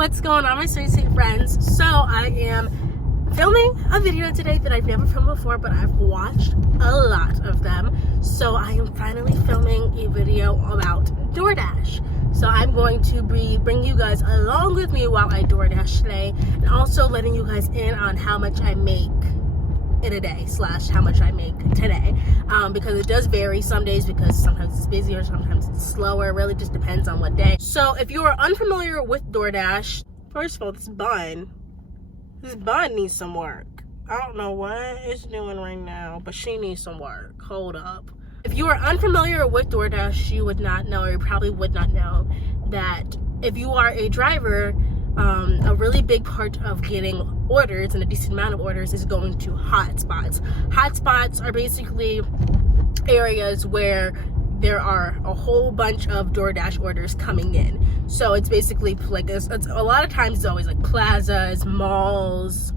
What's going on, my sweet friends? So I am filming a video today that I've never filmed before, but I've watched a lot of them. So I am finally filming a video about DoorDash. So I'm going to be bringing you guys along with me while I DoorDash today, and also letting you guys in on how much I make in a day / how much I make today, because it does vary some days, because sometimes it's busier, sometimes it's slower. It really just depends on what day. So if you are unfamiliar with DoorDash, first of all, this bun needs some work. I don't know what it's doing right now, but she needs some work. Hold up. If you are unfamiliar with DoorDash, you would not know, or you probably would not know, that if you are a driver, a really big part of getting orders, and a decent amount of orders, is going to hotspots. Hotspots are basically areas where there are a whole bunch of DoorDash orders coming in. So it's basically like it's a lot of times it's always like plazas, malls,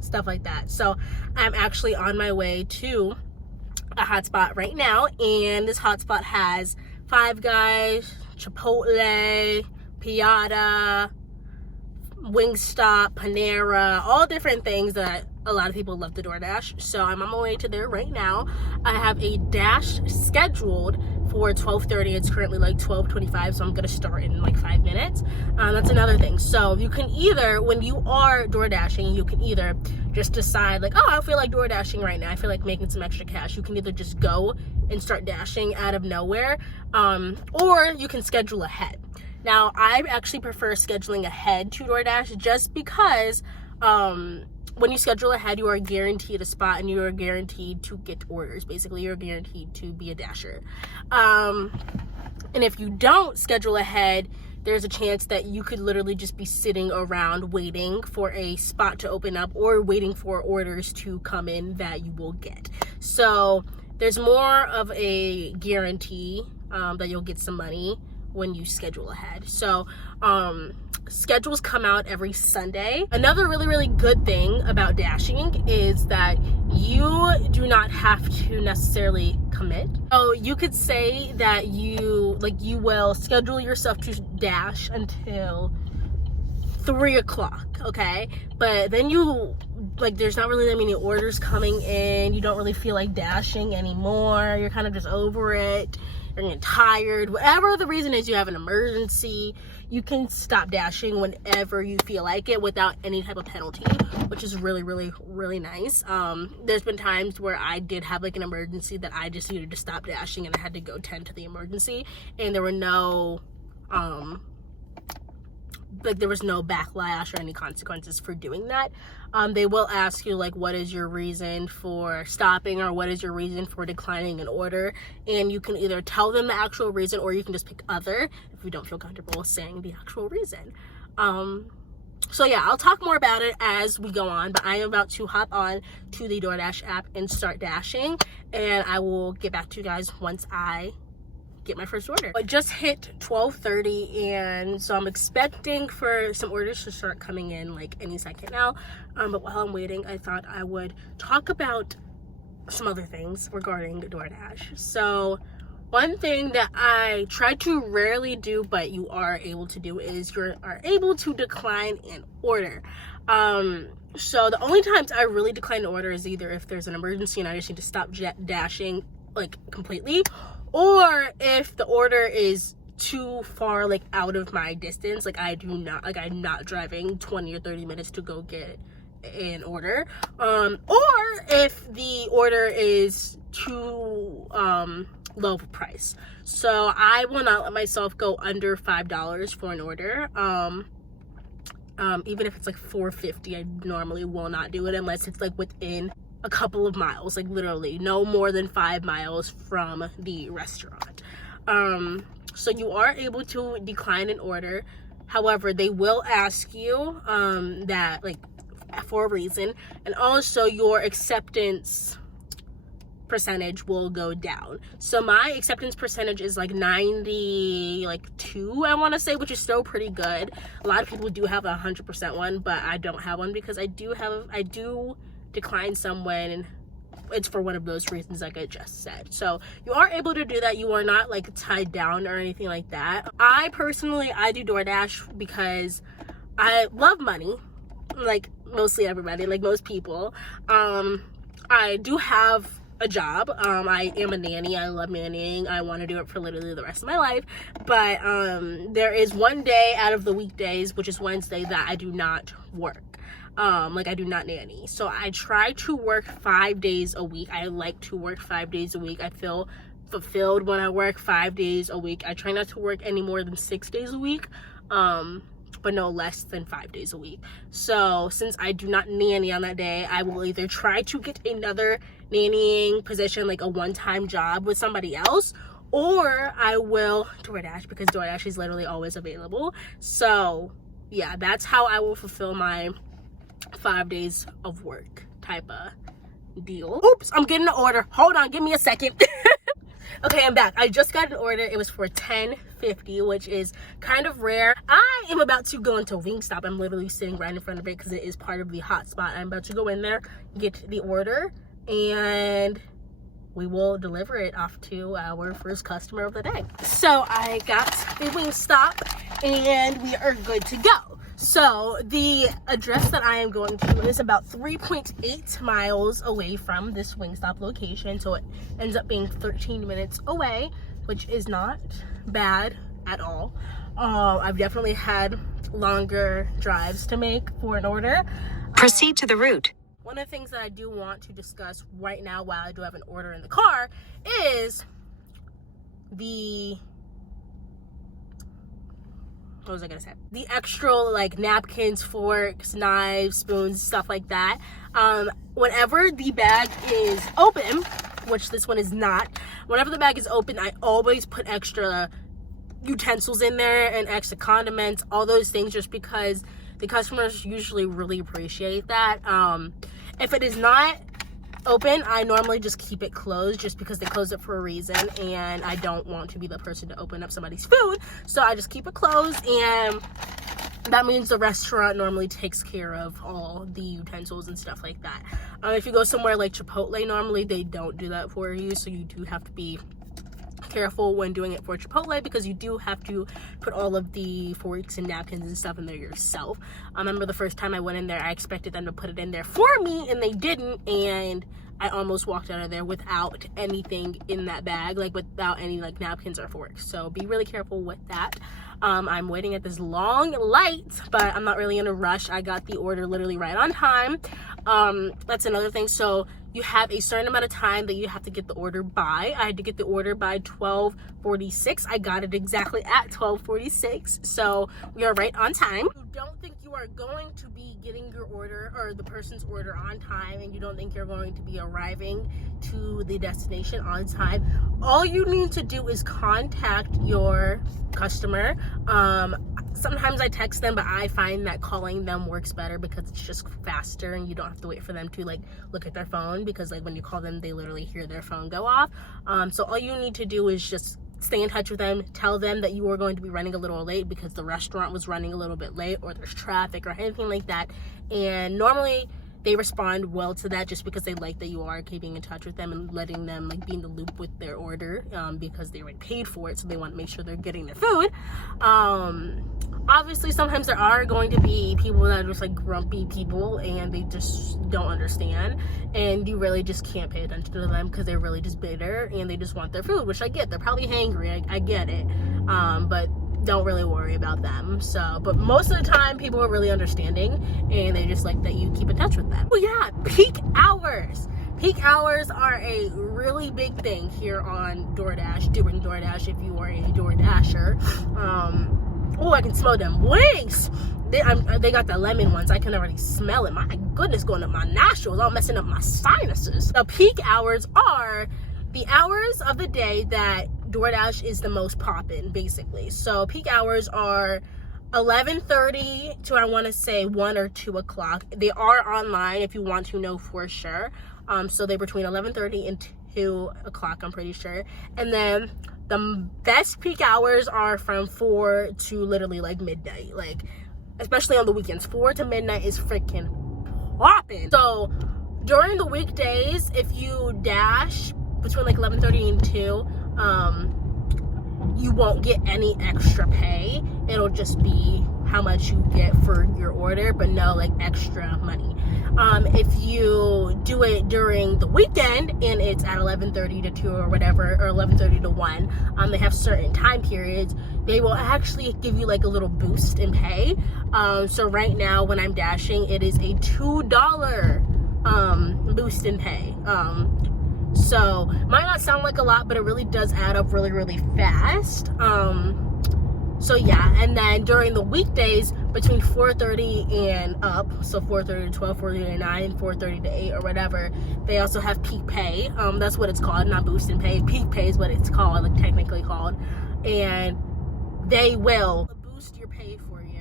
stuff like that. So I'm actually on my way to a hotspot right now, and this hotspot has Five Guys, Chipotle, Piata, Wingstop, Panera, all different things that a lot of people love to DoorDash. So I'm on my way to there right now. I have a dash scheduled for 12:30. It's currently like 12:25, so I'm gonna start in like 5 minutes. That's another thing. So you can either, when you are DoorDashing, you can either just decide like, oh, I feel like DoorDashing right now, I feel like making some extra cash. You can either just go and start dashing out of nowhere, or you can schedule ahead. Now, I actually prefer scheduling ahead to DoorDash, just because when you schedule ahead, you are guaranteed a spot, and you are guaranteed to get orders. Basically, you're guaranteed to be a dasher. And if you don't schedule ahead, there's a chance that you could literally just be sitting around waiting for a spot to open up, or waiting for orders to come in that you will get. So there's more of a guarantee that you'll get some money when you schedule ahead. So schedules come out every Sunday. Another really good thing about dashing is that you do not have to necessarily commit. So you could say that you will schedule yourself to dash until 3 o'clock, okay? But then there's not really that many orders coming in. You don't really feel like dashing anymore. You're kind of just over it. You're getting tired. Whatever the reason is, you have an emergency, you can stop dashing whenever you feel like it without any type of penalty, which is really nice. There's been times where I did have like an emergency that I just needed to stop dashing, and I had to go tend to the emergency, and there were no there was no backlash or any consequences for doing that. They will ask you like, what is your reason for stopping, or what is your reason for declining an order, and you can either tell them the actual reason, or you can just pick other if you don't feel comfortable saying the actual reason. So yeah, I'll talk more about it as we go on, but I am about to hop on to the DoorDash app and start dashing, and I will get back to you guys once I get my first order. I just hit 12:30, and so I'm expecting for some orders to start coming in like any second now. But while I'm waiting, I thought I would talk about some other things regarding DoorDash. So one thing that I try to rarely do, but you are able to do, is you are able to decline an order. So the only times I really decline an order is either if there's an emergency and I just need to stop dashing like completely, or if the order is too far like out of my distance, like I'm not driving 20 or 30 minutes to go get an order, or if the order is too low of a price. So I will not let myself go under $5 for an order. Even if it's like $4.50, I normally will not do it unless it's like within a couple of miles, like literally no more than 5 miles from the restaurant. So you are able to decline an order. However, they will ask you that like for a reason, and also your acceptance percentage will go down. So my acceptance percentage is like 92, I want to say, which is still pretty good. A lot of people do have a 100% one, but I don't have one, because I do decline some when it's for one of those reasons like I just said. So you are able to do that. You are not like tied down or anything like that. I personally do DoorDash because I love money, like mostly everybody, like most people. I do have a job. I am a nanny. I love nannying. I want to do it for literally the rest of my life. But there is one day out of the weekdays, which is Wednesday, that I do not work. Like I do not nanny. So I try to work 5 days a week. I like to work 5 days a week. I feel fulfilled when I work 5 days a week. I try not to work any more than 6 days a week. But no less than 5 days a week. So since I do not nanny on that day, I will either try to get another nannying position, like a one-time job with somebody else, or I will DoorDash, because DoorDash is literally always available. So yeah, that's how I will fulfill my 5 days of work type of deal. Oops, I'm getting an order. Hold on, give me a second. Okay, I'm back. I just got an order. It was for $10.50, which is kind of rare. I am about to go into Wingstop. I'm literally sitting right in front of it because it is part of the hotspot. I'm about to go in there, get the order, and we will deliver it off to our first customer of the day. So I got the Wingstop, and we are good to go. So the address that I am going to is about 3.8 miles away from this Wingstop location. So it ends up being 13 minutes away, which is not bad at all. I've definitely had longer drives to make for an order. Proceed to the route. One of the things that I do want to discuss right now while I do have an order in the car is what was I gonna say? The extra like napkins, forks, knives, spoons, stuff like that. Whenever the bag is open, which this one is not, whenever the bag is open, I always put extra utensils in there and extra condiments, all those things, just because the customers usually really appreciate that. If it is not open, I normally just keep it closed, just because they close it for a reason, and I don't want to be the person to open up somebody's food, so I just keep it closed. And that means the restaurant normally takes care of all the utensils and stuff like that. If you go somewhere like Chipotle, normally they don't do that for you, so you do have to be careful when doing it for Chipotle, because you do have to put all of the forks and napkins and stuff in there yourself. I remember the first time I went in there, I expected them to put it in there for me, and they didn't, and I almost walked out of there without anything in that bag, like without any like napkins or forks. So be really careful with that. I'm waiting at this long light, but I'm not really in a rush. I got the order literally right on time. That's another thing. So you have a certain amount of time that you have to get the order by. I had to get the order by 12:46. I got it exactly at 12:46. So we are right on time. You don't think you are going to be getting your order or the person's order on time, and you don't think you're going to be arriving to the destination on time, all you need to do is contact your customer. Sometimes I text them, but I find that calling them works better because it's just faster and you don't have to wait for them to like look at their phone, because like when you call them, they literally hear their phone go off. So all you need to do is just stay in touch with them, tell them that you are going to be running a little late because the restaurant was running a little bit late, or there's traffic or anything like that. And normally they respond well to that, just because they like that you are keeping in touch with them and letting them like be in the loop with their order, because they already paid for it, so they want to make sure they're getting their food. Obviously sometimes there are going to be people that are just like grumpy people and they just don't understand, and you really just can't pay attention to them because they're really just bitter and they just want their food, which I get. They're probably hangry, I get it, but don't really worry about them. So, but most of the time people are really understanding and they just like that you keep in touch with them. Well, yeah, peak hours. Peak hours are a really big thing here on DoorDash, doing DoorDash if you are a DoorDasher. Oh, I can smell them wings. They got the lemon ones. I can already smell it. My goodness, going up my nostrils, all messing up my sinuses. The peak hours are the hours of the day that DoorDash is the most poppin', basically. So peak hours are 11:30 to, I want to say, 1 or 2 o'clock. They are online if you want to know for sure. So they're between 11:30 and 2 o'clock, I'm pretty sure. And then the best peak hours are from 4 to literally like midnight. Like, especially on the weekends, 4 to midnight is freaking poppin'. So during the weekdays, if you dash between like 11:30 and 2, you won't get any extra pay. It'll just be how much you get for your order, but no like extra money. If you do it during the weekend and it's at 11:30 to 2 or whatever, or 11:30 to 1, they have certain time periods, they will actually give you like a little boost in pay. So right now when I'm dashing, it is a $2 boost in pay. So might not sound like a lot, but it really does add up really, really fast. So yeah, and then during the weekdays between 4:30 and up, so 4:30 to 12, 4:30 to 9, 4:30 to 8 or whatever, they also have peak pay. That's what it's called, not boost in pay. Peak pay is what it's called, like technically called. And they will boost your pay for you.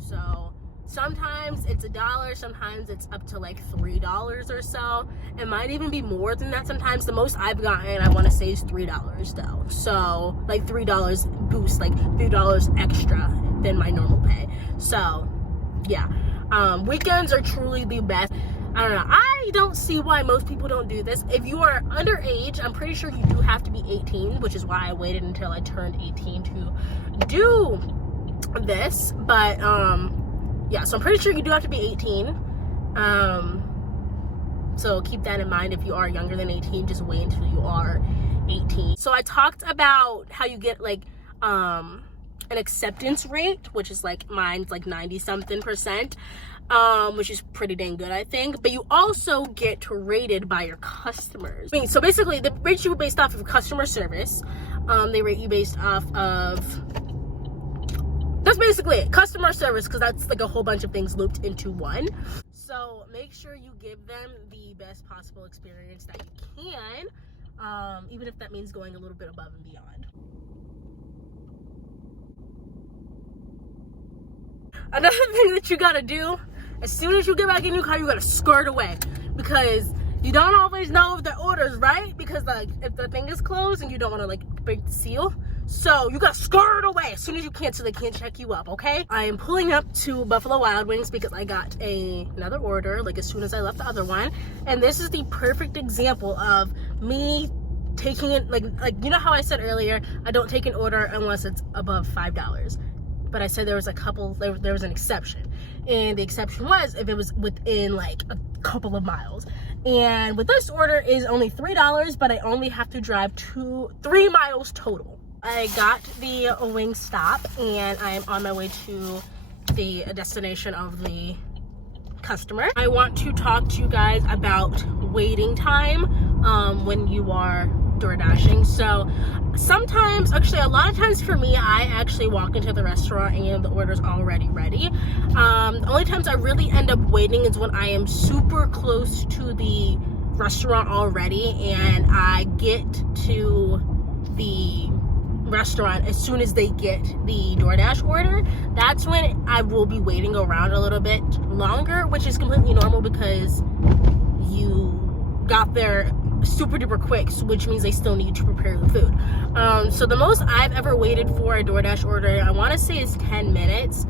So sometimes it's $1, sometimes it's up to like $3 or so. It might even be more than that sometimes. The most I've gotten, I want to say, is $3 though. So like $3 boost, like $3 extra than my normal pay. So yeah, weekends are truly the best. I don't know, I don't see why most people don't do this. If you are underage, I'm pretty sure you do have to be 18, which is why I waited until I turned 18 to do this. But yeah, so I'm pretty sure you do have to be 18. So keep that in mind. If you are younger than 18, just wait until you are 18. So I talked about how you get like an acceptance rate, which is like mine's like 90-something%, which is pretty dang good, I think. But you also get rated by your customers. I mean, so basically they rate you based off of customer service. They rate you based off of, that's basically it, customer service, because that's like a whole bunch of things looped into one. So make sure you give them the best possible experience that you can, even if that means going a little bit above and beyond. Another thing that you gotta do, as soon as you get back in your car, you gotta skirt away, because you don't always know if the order's right, because like if the thing is closed and you don't want to like break the seal, so you gotta skirt away as soon as you can so they can't check you up. Okay, I am pulling up to Buffalo Wild Wings because I got another order like as soon as I left the other one, and this is the perfect example of me taking it, like you know how I said earlier, I don't take an order unless it's above $5. But I said there was a couple, there was an exception. And the exception was if it was within like a couple of miles. And with this order is only $3, but I only have to drive 3 miles total. I got the wing stop and I am on my way to the destination of the customer. I want to talk to you guys about waiting time when you are door dashing. So sometimes, actually a lot of times for me, I actually walk into the restaurant and the order's already ready. The only times I really end up waiting is when I am super close to the restaurant already and I get to the restaurant as soon as they get the DoorDash order. That's when I will be waiting around a little bit longer, which is completely normal because you got there super duper quick, which means they still need to prepare the food. So the most I've ever waited for a DoorDash order, I want to say, is 10 minutes,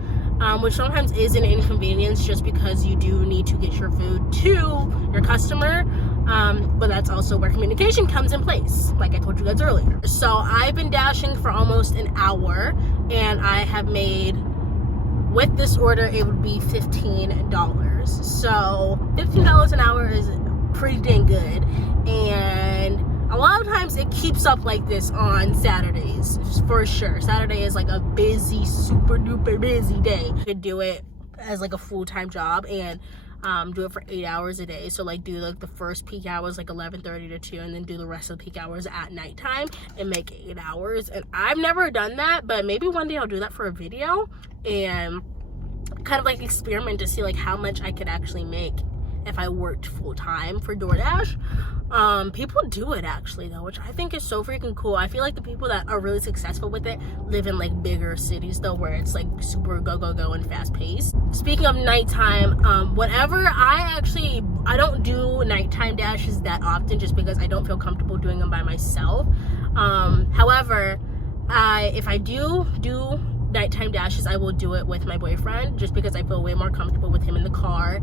which sometimes is an inconvenience just because you do need to get your food to your customer, but that's also where communication comes in place, like I told you guys earlier. So I've been dashing for almost an hour and I have made, with this order, it would be $15. So $15 an hour is pretty dang good, and a lot of times it keeps up like this on Saturdays for sure. Saturday is like a busy, super duper busy day. You could do it as like a full-time job and do it for 8 hours a day. So like do like the first peak hours like 11:30 to 2 and then do the rest of the peak hours at nighttime and make 8 hours. And I've never done that, but maybe one day I'll do that for a video and kind of like experiment to see like how much I could actually make if I worked full-time for DoorDash. People do it actually though, which I think is so freaking cool. I feel like the people that are really successful with it live in like bigger cities though, where it's like super go and fast paced. Speaking of nighttime, whenever I don't do nighttime dashes that often just because I don't feel comfortable doing them by myself. However, if I do nighttime dashes, I will do it with my boyfriend just because I feel way more comfortable with him in the car.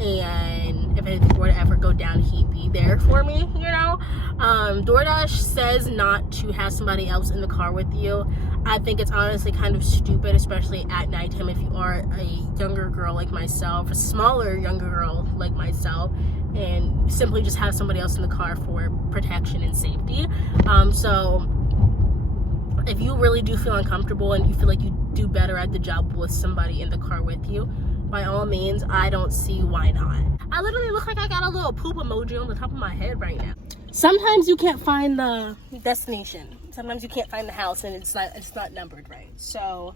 and if anything were to ever go down, he'd be there for me, you know. DoorDash says not to have somebody else in the car with you. I think it's honestly kind of stupid, especially at nighttime if you are a younger girl like myself, a smaller younger girl like myself, and simply just have somebody else in the car for protection and safety. So if you really do feel uncomfortable and you feel like you do better at the job with somebody in the car with you, by all means, I don't see why not. I literally look like I got a little poop emoji on the top of my head right now. Sometimes you can't find the destination. Sometimes you can't find the house and it's not numbered right. So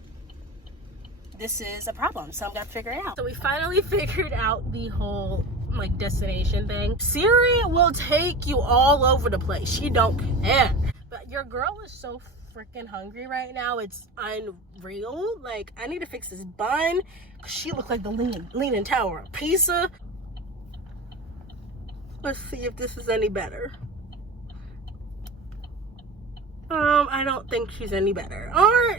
this is a problem. So I'm gonna figure it out. So we finally figured out the whole like destination thing. Siri will take you all over the place. She don't care. But your girl is so freaking hungry right now. It's unreal. Like, I need to fix this bun. She looked like the Leaning Tower of Pisa. Let's see if this is any better. I don't think she's any better. Or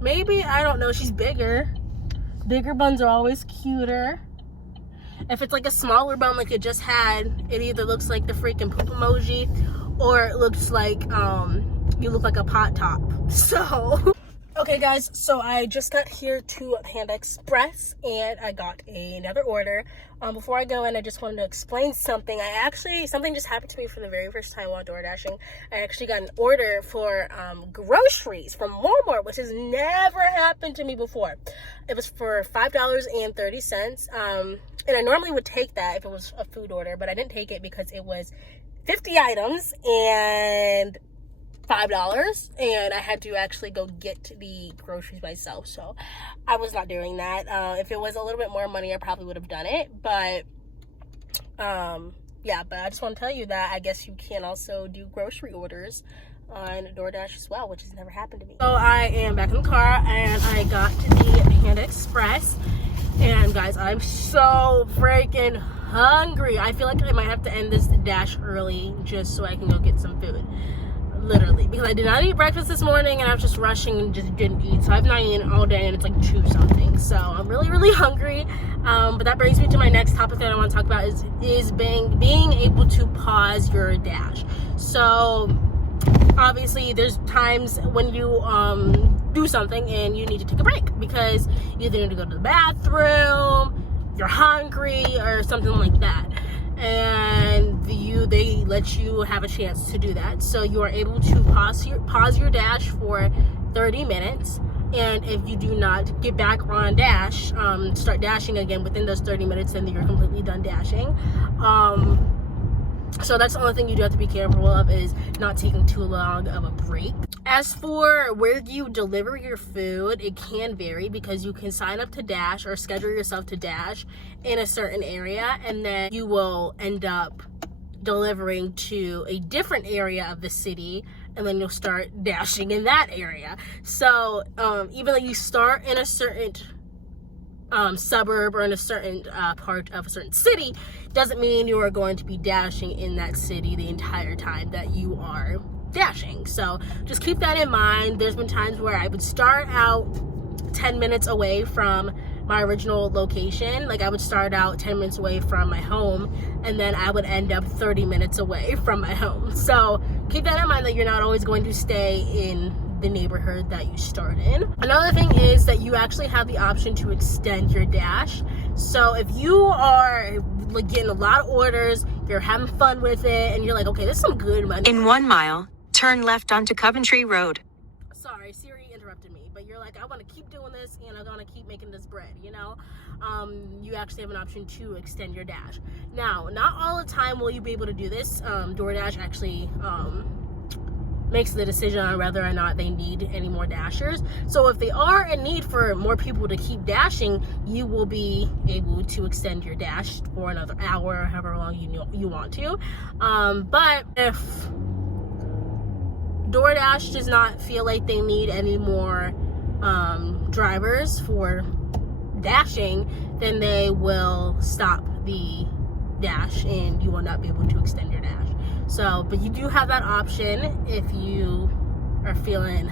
maybe, I don't know, she's bigger. Bigger buns are always cuter. If it's like a smaller bun like you just had, it either looks like the freaking poop emoji or it looks like you look like a pot top. So okay guys, so I just got here to Panda Express and I got another order. Before I go in, I just wanted to explain something. Something just happened to me for the very first time while door dashing. I actually got an order for groceries from Walmart, which has never happened to me before. It was for $5.30. And I normally would take that if it was a food order, but I didn't take it because it was 50 items and $5, and I had to actually go get the groceries myself, so I was not doing that. If it was a little bit more money, I probably would have done it, but yeah, but I just want to tell you that I guess you can also do grocery orders on DoorDash as well, which has never happened to me. So I am back in the car and I got the Panda Express, and guys, I'm so freaking hungry. I feel like I might have to end this dash early just so I can go get some food. Literally, because I did not eat breakfast this morning and I was just rushing and just didn't eat. So I've not eaten all day and it's like 2 something. So I'm really hungry. But that brings me to my next topic that I want to talk about is being able to pause your dash. So obviously there's times when you do something and you need to take a break because you either need to go to the bathroom, you're hungry, or something like that. And they let you have a chance to do that. So you are able to pause your dash for 30 minutes. And if you do not get back on dash, start dashing again within those 30 minutes, then you're completely done dashing. So that's the only thing you do have to be careful of, is not taking too long of a break. As for where you deliver your food, it can vary because you can sign up to dash or schedule yourself to dash in a certain area, and then you will end up delivering to a different area of the city, and then you'll start dashing in that area. So even though you start in a certain suburb or in a certain part of a certain city, doesn't mean you are going to be dashing in that city the entire time that you are dashing. So just keep that in mind. There's been times where I would start out 10 minutes away from my original location. Like I would start out 10 minutes away from my home, and then I would end up 30 minutes away from my home. So keep that in mind, that you're not always going to stay in the neighborhood that you start in. Another thing is that you actually have the option to extend your dash. So if you are like getting a lot of orders, you're having fun with it, and you're like, okay, this is some good money. In 1 mile, turn left onto Coventry Road. Sorry, Siri interrupted me, but you're like, I want to keep doing this and I want to keep making this bread, you know? You actually have an option to extend your dash. Now, not all the time will you be able to do this. DoorDash actually makes the decision on whether or not they need any more dashers. So if they are in need for more people to keep dashing, you will be able to extend your dash for another hour or however long you want to. But if DoorDash does not feel like they need any more drivers for dashing, then they will stop the dash and you will not be able to extend your dash. So, but you do have that option if you are feeling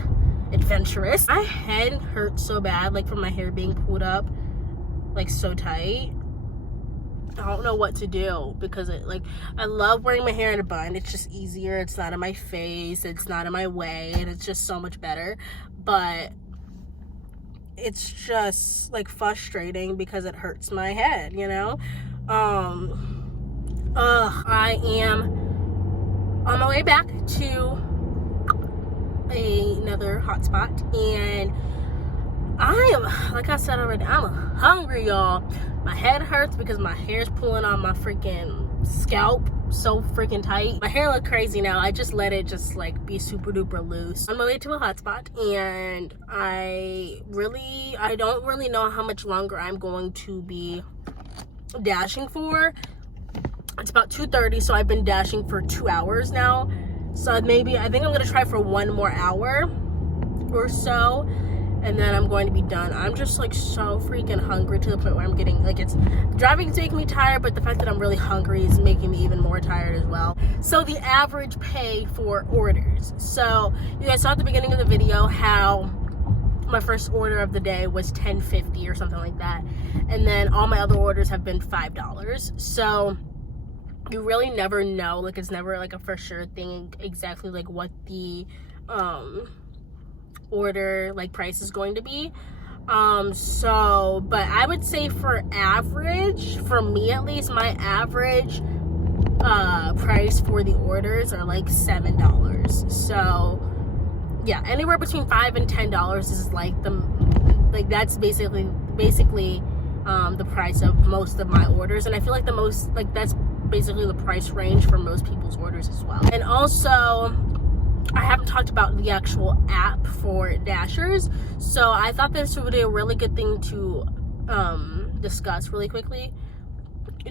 adventurous. My head hurts so bad, like from my hair being pulled up like so tight. I don't know what to do, because I love wearing my hair in a bun. It's just easier. It's not in my face. It's not in my way, and it's just so much better. But it's just like frustrating because it hurts my head, you know? I am on my way back to another hotspot, and I am, like I said already, I'm hungry, y'all. My head hurts because my hair's pulling on my freaking scalp so freaking tight. My hair look crazy now. I just let it just like be super duper loose. On my way to a hotspot, and I don't really know how much longer I'm going to be dashing for. It's about 2:30, so I've been dashing for 2 hours now. So I think I'm gonna try for 1 more hour or so, and then I'm going to be done. I'm just like so freaking hungry, to the point where I'm getting like, driving's making me tired, but the fact that I'm really hungry is making me even more tired as well. So the average pay for orders. So you guys saw at the beginning of the video how my first order of the day was $10.50 or something like that, and then all my other orders have been $5. So you really never know, like it's never like a for sure thing exactly like what the order like price is going to be. But I would say for me at least, my average price for the orders are like $7. So yeah, anywhere between $5 and $10 is like that's basically the price of most of my orders, and I feel like that's basically the price range for most people's orders as well. And also, I haven't talked about the actual app for dashers, so I thought this would be a really good thing to discuss really quickly,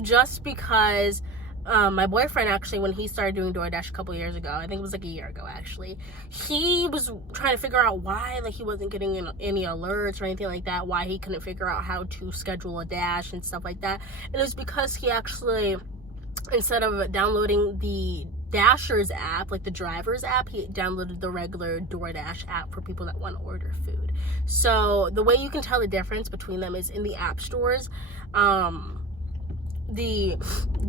just because my boyfriend, actually, when he started doing DoorDash a couple years ago, I think it was like a year ago actually, he was trying to figure out why like he wasn't getting any alerts or anything like that, why he couldn't figure out how to schedule a dash and stuff like that. And it was because he actually, instead of downloading the Dashers app, like the driver's app, he downloaded the regular DoorDash app for people that want to order food. So the way you can tell the difference between them is in the app stores. The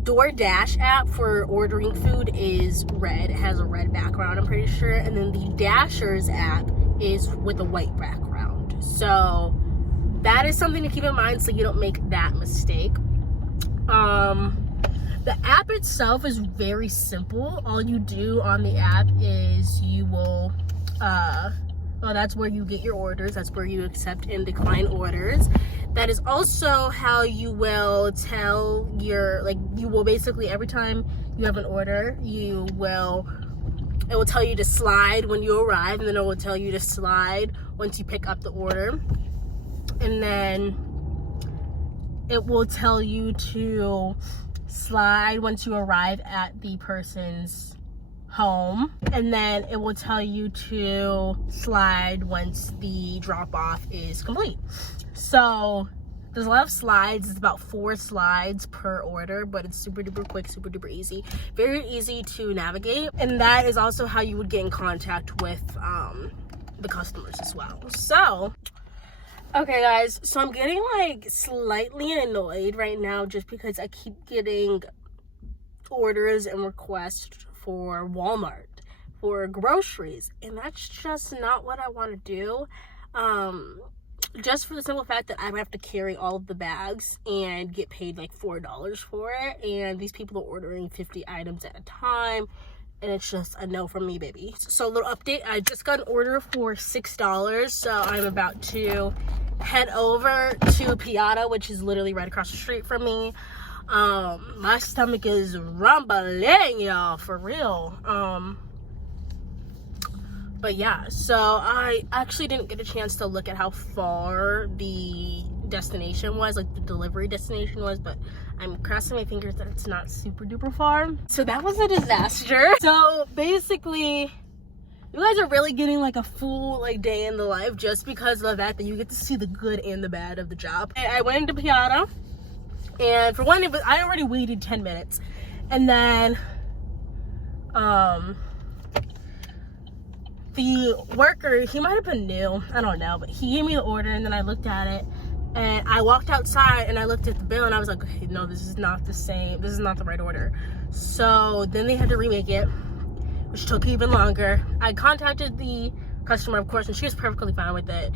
DoorDash app for ordering food is red. It has a red background, I'm pretty sure. And then the Dashers app is with a white background. So that is something to keep in mind, so you don't make that mistake. The app itself is very simple. All you do on the app is you will, that's where you get your orders. That's where you accept and decline orders. That is also how you will tell you will basically, every time you have an order, it will tell you to slide when you arrive, and then it will tell you to slide once you pick up the order. And then it will tell you to slide once you arrive at the person's home, and then it will tell you to slide once the drop-off is complete. So there's a lot of slides. It's about 4 slides per order, but it's super duper quick, super duper easy, very easy to navigate. And that is also how you would get in contact with the customers as well. So okay guys, so I'm getting like slightly annoyed right now just because I keep getting orders and requests for Walmart for groceries, and that's just not what I want to do. Just for the simple fact that I have to carry all of the bags and get paid like $4 for it, and these people are ordering 50 items at a time, and it's just a no from me, baby. So a little update, I just got an order for $6, so I'm about to head over to Piata, which is literally right across the street from me. My stomach is rumbling, y'all, for real. But yeah, so I actually didn't get a chance to look at how far the destination was, like the delivery destination was, but I'm crossing my fingers that it's not super duper far. So that was a disaster. So basically, you guys are really getting like a full like day in the life, just because of the fact that you get to see the good and the bad of the job. I went into Piata, and for one, I already waited 10 minutes, and then the worker, he might have been new, I don't know, but he gave me the order, and then I looked at it, And I walked outside and I looked at the bill and I was like, okay, no, this is not the same. This is not the right order. So then they had to remake it, which took even longer. I contacted the customer, of course, and she was perfectly fine with it.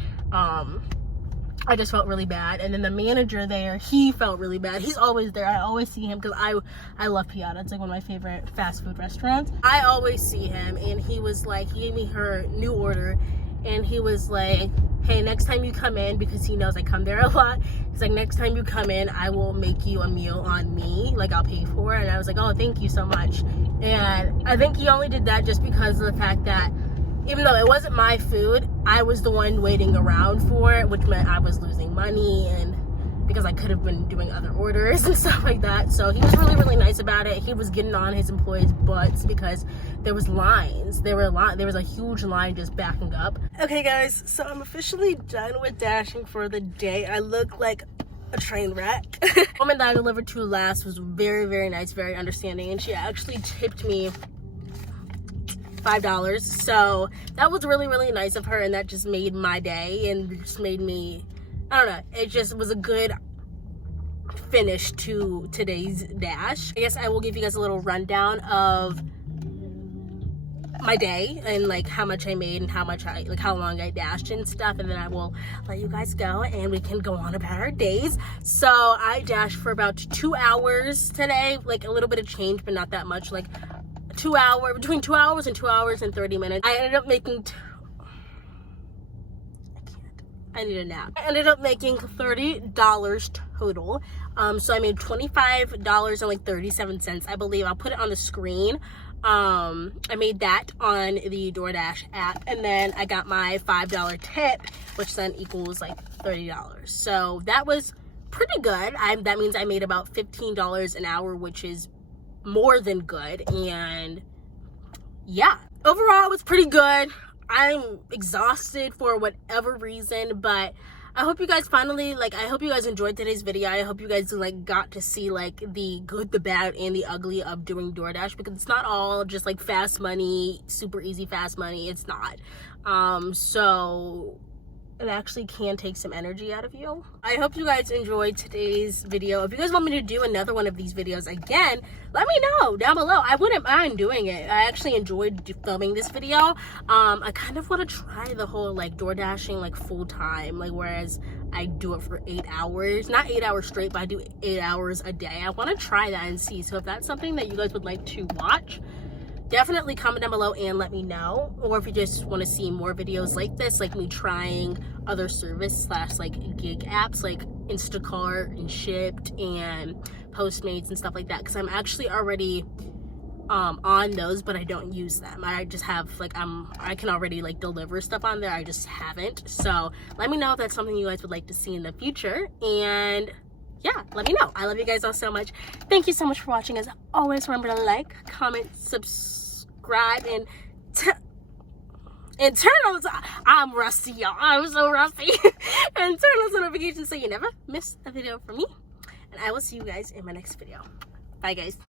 I just felt really bad. And then the manager there, he felt really bad. He's always there. I always see him because I love Piata. It's like one of my favorite fast food restaurants. I always see him, and he was like, he gave me her new order, and he was like, hey, next time you come in, because he knows I come there a lot, he's like, next time you come in, I will make you a meal on me, like I'll pay for it. And I was like, oh, thank you so much. And I think he only did that just because of the fact that even though it wasn't my food, I was the one waiting around for it, which meant I was losing money, and because I could have been doing other orders and stuff like that. So he was really, really nice about it. He was getting on his employees' butts because there was lines. There was a huge line just backing up. Okay, guys, so I'm officially done with dashing for the day. I look like a train wreck. The woman that I delivered to last was very, very nice, very understanding, and she actually tipped me $5. So that was really, really nice of her, and that just made my day and just made me, I don't know, it just was a good finish to today's dash. I guess I will give you guys a little rundown of my day and like how much I made and how long I dashed and stuff, and then I will let you guys go and we can go on about our days. So I dashed for about 2 hours today, like a little bit of change, but not that much, like between 2 hours and 2 hours and 30 minutes. I ended up making I need a nap. I ended up making $30 total. So I made $25 and like 37 cents, I believe. I'll put it on the screen. I made that on the DoorDash app, and then I got my $5 tip, which then equals like $30. So that was pretty good. That means I made about $15 an hour, which is more than good. And yeah, overall it was pretty good. I'm exhausted for whatever reason, but I hope you guys I hope you guys enjoyed today's video. I hope you guys got to see like the good, the bad, and the ugly of doing DoorDash, because it's not all just like fast money, super easy fast money. It's not. So it actually can take some energy out of you. I hope you guys enjoyed today's video. If you guys want me to do another one of these videos again, let me know down below. I wouldn't mind doing it. I actually enjoyed filming this video. I kind of want to try the whole like door dashing like full time, like whereas I do it for 8 hours, not 8 hours straight, but I do 8 hours a day. I want to try that and see. So if that's something that you guys would like to watch, definitely comment down below and let me know. Or if you just want to see more videos like this, like me trying other service / like gig apps like Instacart and Shipped and Postmates and stuff like that, because I'm actually already on those, but I don't use them. I just have like I can already like deliver stuff on there. I just haven't. So let me know if that's something you guys would like to see in the future, and yeah, let me know. I love you guys all so much. Thank you so much for watching. As always, remember to like, comment, subscribe, and turn on. I'm rusty, y'all. I'm so rusty. And turn on notifications so you never miss a video from me. And I will see you guys in my next video. Bye, guys.